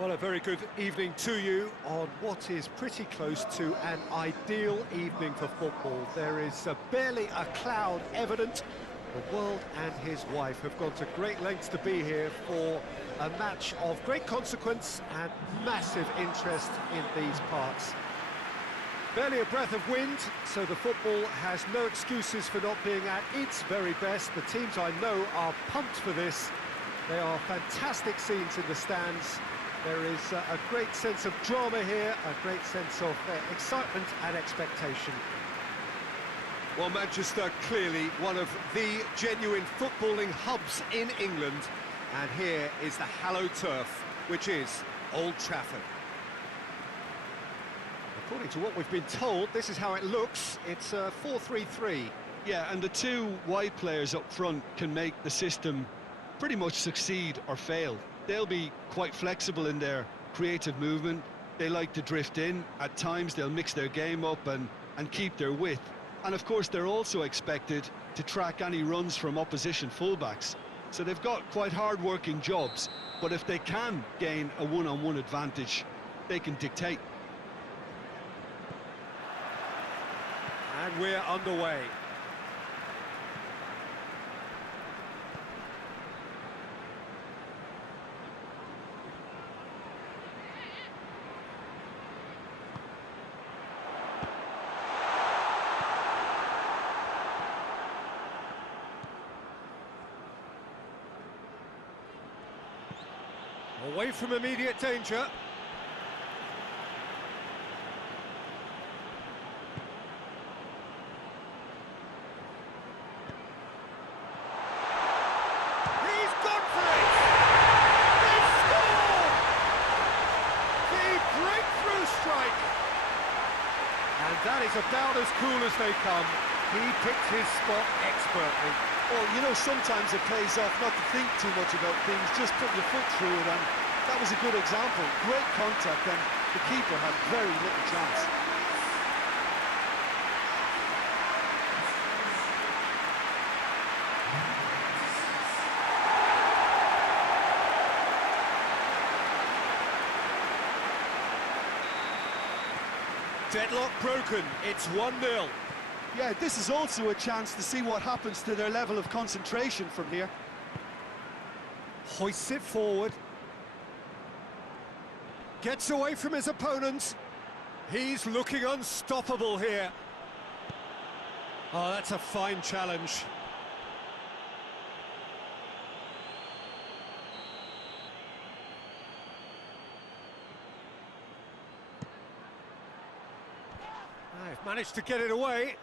Well, a very good evening to you on what is pretty close to an ideal evening for football. There is barely a cloud evident. The world and his wife have gone to great lengths to be here for a match of great consequence and massive interest in these parts. Barely a breath of wind, so the football has no excuses for not being at its very best. The teams I know are pumped for this. They are fantastic scenes in the stands. There is a great sense of drama here, a great sense of excitement and expectation. Well, Manchester, clearly one of the genuine footballing hubs in England. And here is the hallowed turf, which is Old Trafford. According to what we've been told, this is how it looks. It's 4-3-3. Yeah, and the two wide players up front can make the system pretty much succeed or fail. They'll be quite flexible in their creative movement. They like to drift in. At times they'll mix their game up and keep their width. And of course they're also expected to track any runs from opposition fullbacks. So they've got quite hard-working jobs, but if they can gain a one-on-one advantage, they can dictate. And we're underway. Away from immediate danger. He's gone for it! They score! The breakthrough strike! And that is about as cool as they come. He picked his spot expertly. Well, you know, sometimes it pays off not to think too much about things, just put your foot through it, and that was a good example. Great contact, and the keeper had very little chance. Deadlock broken, it's 1-0. Yeah, this is also a chance to see what happens to their level of concentration from here. Hoists it forward. Gets away from his opponent. He's looking unstoppable here. Oh, that's a fine challenge. They've managed to get it away.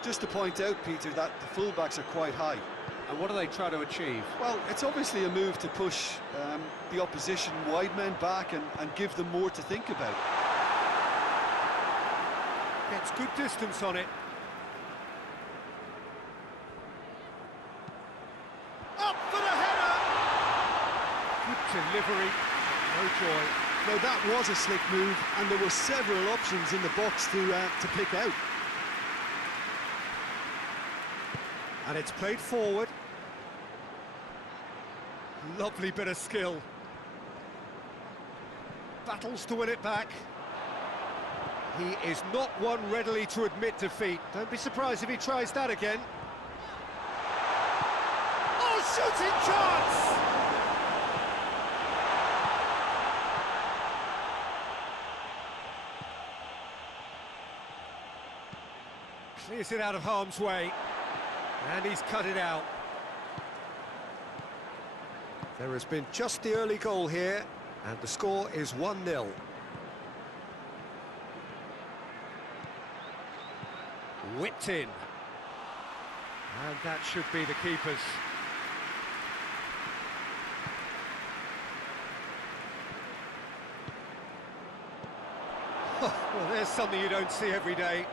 Just to point out, Peter, that the fullbacks are quite high. And what do they try to achieve? Well, it's obviously a move to push the opposition wide men back and give them more to think about. Gets good distance on it. Up for the header! Good delivery, no joy. Now that was a slick move, and there were several options in the box to pick out. And it's played forward. Lovely bit of skill. Battles to win it back. He is not one readily to admit defeat. Don't be surprised if he tries that again. Oh, shooting chance! Clears it out of harm's way. And he's cut it out. There has been just the early goal here, and the score is 1-0. Whipped in. And that should be the keeper's. Well, there's something you don't see every day.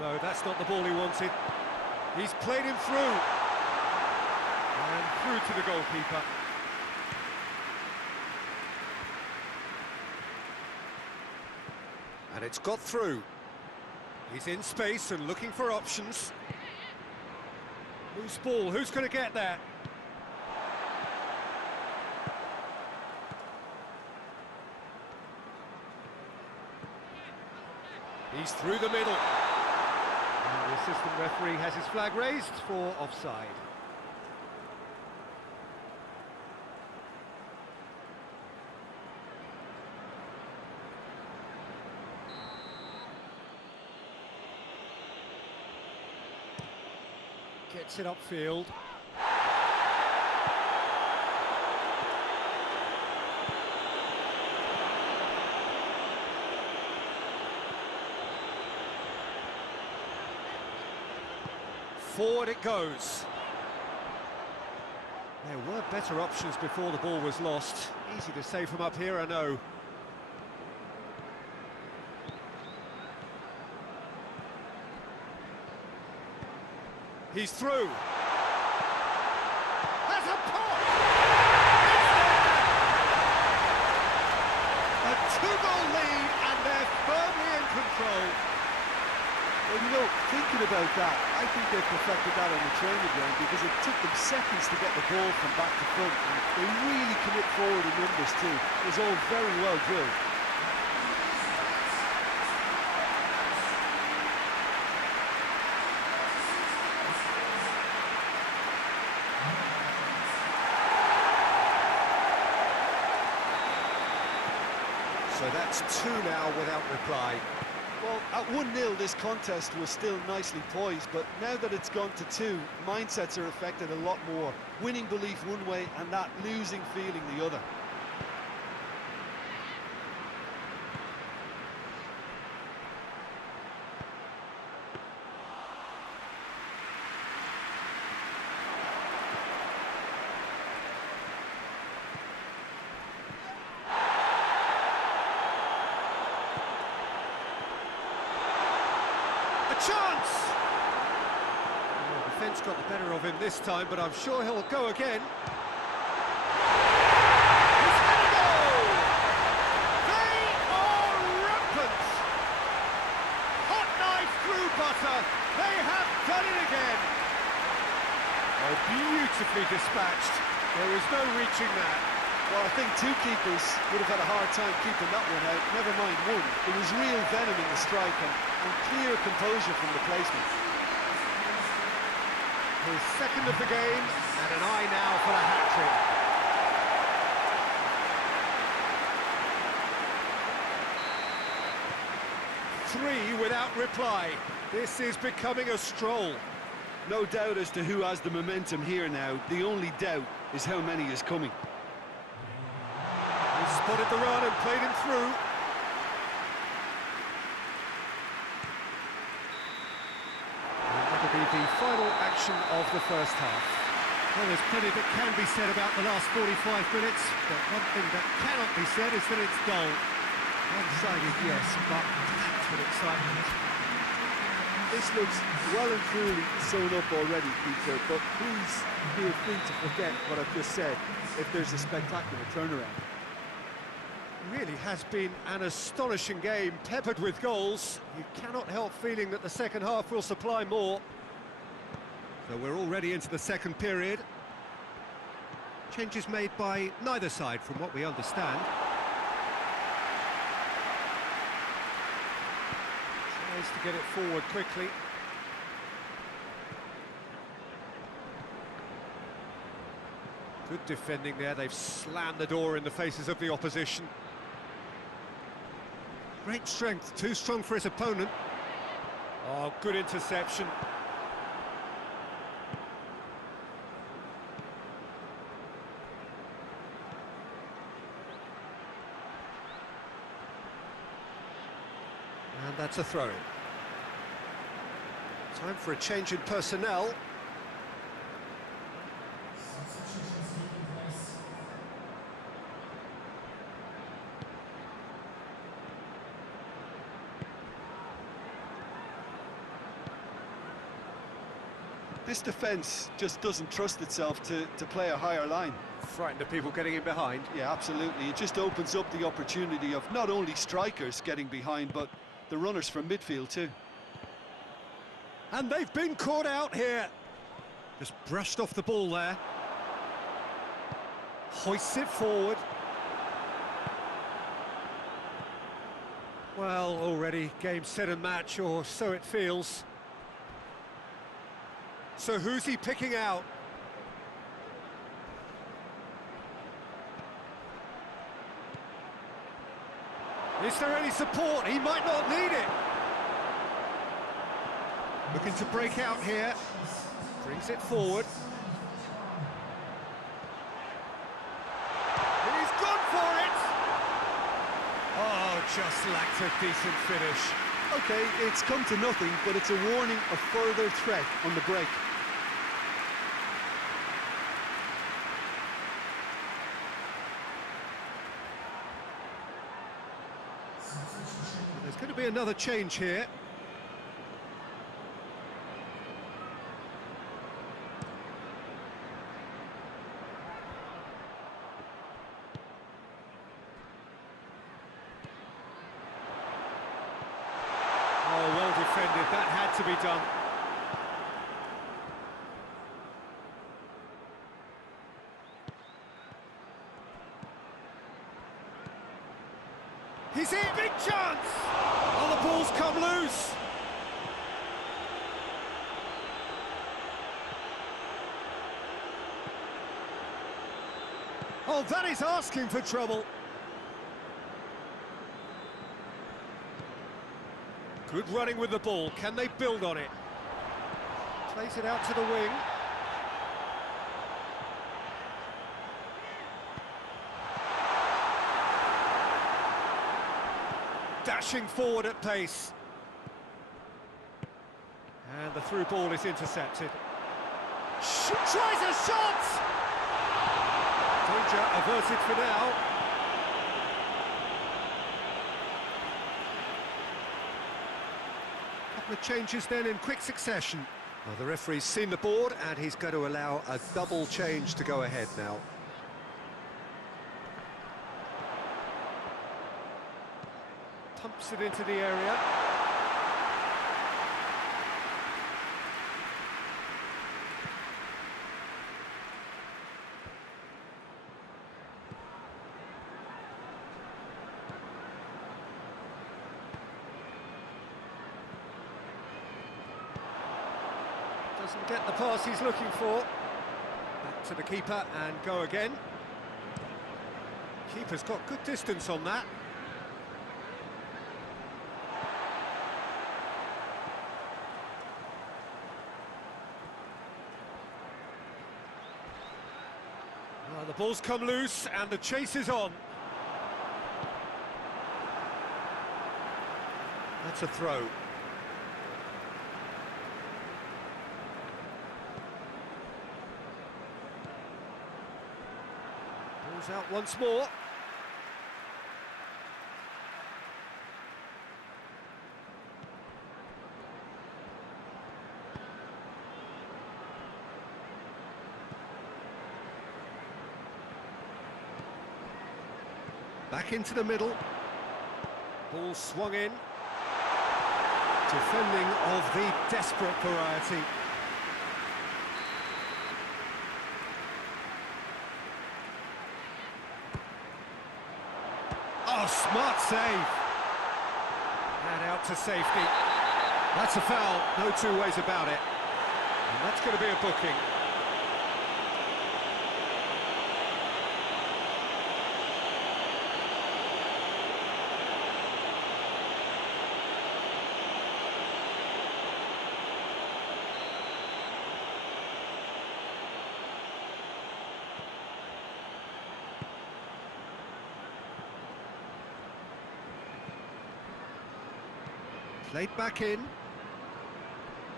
No, that's not the ball he wanted. He's played him through. And through to the goalkeeper. And it's got through. He's in space and looking for options. Loose ball, who's going to get that? He's through the middle. And the assistant referee has his flag raised for offside. Gets it upfield. Forward it goes. There were better options before the ball was lost. Easy to say from up here, I know. He's through. Has a pop! A two-goal lead, and they're firmly in control. Well, you know, thinking about that, I think they perfected that on the training ground because it took them seconds to get the ball from back to front. And they really commit forward in numbers too. It was all very well drilled. So that's 2 now without reply. Well, at 1-0, this contest was still nicely poised, but now that it's gone to 2, mindsets are affected a lot more. Winning belief one way and that losing feeling the other. Chance! Well, defence got the better of him this time, but I'm sure he'll go again. He's gonna go! They are rampant! Hot knife through butter. They have done it again. Oh, beautifully dispatched. There was no reaching that. Well, I think 2 keepers would have had a hard time keeping that one out, never mind 1. There was real venom in the strike and clear composure from the placement. His second of the game, and an eye now for a hat-trick. 3 without reply. This is becoming a stroll. No doubt as to who has the momentum here now. The only doubt is how many is coming. He spotted the run and played him through. And that'll be the final action of the first half. Well, there's plenty that can be said about the last 45 minutes, but one thing that cannot be said is that it's dull. One-sided, yes, but packed with excitement. This looks well and truly sewn up already, Peter, but please feel free to forget what I've just said if there's a spectacular turnaround. Really has been an astonishing game, peppered with goals. You cannot help feeling that the second half will supply more. So we're already into the second period. Changes made by neither side, from what we understand. Tries to get it forward quickly. Good defending there. They've slammed the door in the faces of the opposition. Great strength, too strong for his opponent. Oh, good interception. And that's a throw. Time for a change in personnel. This defence just doesn't trust itself to play a higher line. Frightened of people getting in behind. Yeah, absolutely. It just opens up the opportunity of not only strikers getting behind, but the runners from midfield too. And they've been caught out here. Just brushed off the ball there. Hoists it forward. Well, already game, set and match, or so it feels. So who's he picking out? Is there any support? He might not need it. Looking to break out here. Brings it forward. He's gone for it! Oh, just lacked a decent finish. Okay, it's come to nothing, but it's a warning of further threat on the break. There's going to be another change here. Oh, well defended. That had to be done. He's in, big chance! Oh, the ball's come loose. Oh, that is asking for trouble. Good running with the ball. Can they build on it? Plays it out to the wing. Dashing forward at pace. And the through ball is intercepted. Tries a shot! Danger averted for now. Couple of changes then in quick succession. Well, the referee's seen the board and he's going to allow a double change to go ahead now. Pumps it into the area. Doesn't get the pass he's looking for. Back to the keeper and go again. Keeper's got good distance on that. Well, the ball's come loose and the chase is on. That's a throw. Ball's out once more. Back into the middle. Ball swung in. Defending of the desperate variety. Oh, smart save. And out to safety. That's a foul, no two ways about it. And that's going to be a booking. Played back in.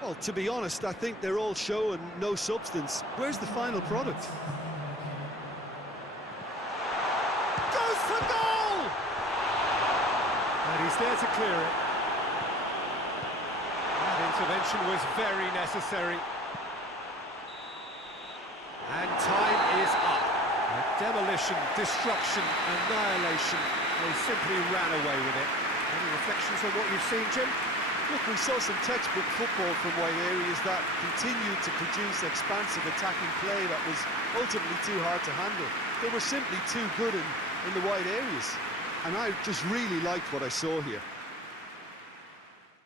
Well, to be honest, I think they're all show and no substance. Where's the final product? Goes for goal! And he's there to clear it. That intervention was very necessary. And time is up. Demolition, destruction, annihilation. They simply ran away with it. Any reflections on what you've seen, Jim? Look, we saw some textbook football from wide areas that continued to produce expansive attacking play that was ultimately too hard to handle. They were simply too good in the wide areas. And I just really liked what I saw here.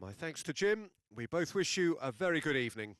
My thanks to Jim. We both wish you a very good evening.